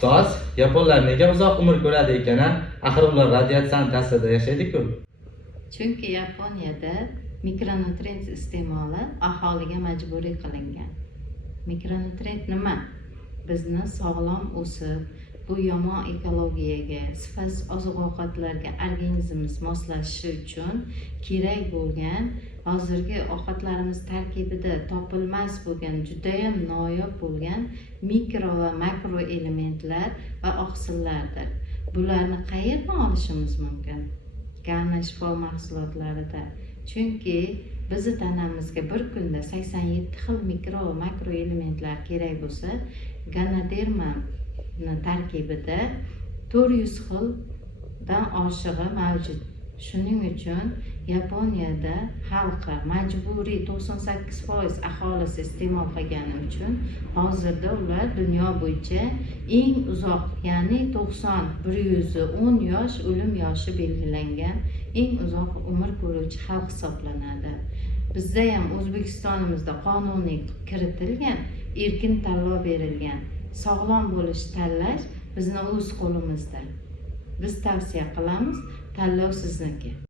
Ustoz, yaponlar nega uzoq umr ko'radi ekan? Axir ular radiatsiya ta'sirida yashaydi-ku. Chunki Yaponiyada mikronutrient iste'moli aholiga majburiy qilingan. Mikronutrient nima? Bizni sog'lom o'sib, bu yomon ekologiyaga, sifatsiz oziq-ovqatlarga organizmimiz moslashishi uchun kerak bo'lgan, hozirgi ovqatlarimiz tarkibida topilmas bo'lgan, judayam noyob bo'lgan mikro va makro elementlar va oqsillardir. Bularni qayerdan olishimiz mumkin? Garnashfo mahsulotlarida. Chunki bizni tanamizga bir kunda 87 xil mikro va makro elementlar kerak bo'lsa, Ganoderma tarkibida 400 xildan oshig'i mavjud. Shuning uchun Yaponiyada xalqi majburiy 98% aholisi iste'mol qilgani uchun hozirda ular dunyo bo'yicha eng uzoq, ya'ni 110 yosh o'lim yoshi belgilangan eng uzoq umr ko'ruvchi xalq hisoblanadi. Bizda ham O'zbekistonimizda qonuniy kiritilgan, erkin tanlov berilgan. Sog'lom bo'lish tanlash bizni o'z qo'limizda. Biz tavsiya qilamiz, tanlov sizniki.